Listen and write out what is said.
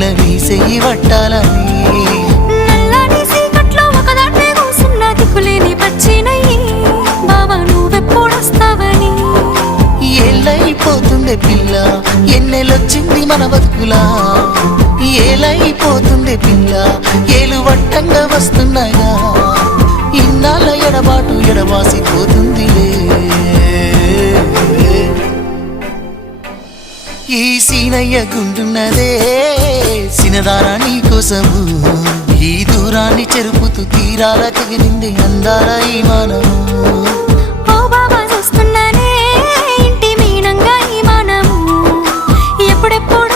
పిల్ల నీ చెయ్యి పట్టాలని నల్లని సీకట్లో ఒకదాన్నే కూసున్న దిక్కులేని పచ్చినయ్యి బావా నువ్వెప్పుడొస్తావని ఏళ్ళైపోతుండే పిల్ల ఎన్నెలొచ్చింది మన బతుకులా ఏలైపోతుండే పిల్ల ఏలు వట్టంగా వస్తున్నాయా ఇన్నాళ్ళ ఎడబాటు ఎడవాసిపోతుందిలే ఈ సీనయ్య గుండున్నదే సినదారా నీ కోసము ఈ దూరాన్ని చెరుపుతూ తీరాల తెగిరింది అందాల ఈ మానము ఓ బాబా చూస్తున్నానే ఇంటి మీనంగా ఈ మనము ఎప్పుడెప్పుడు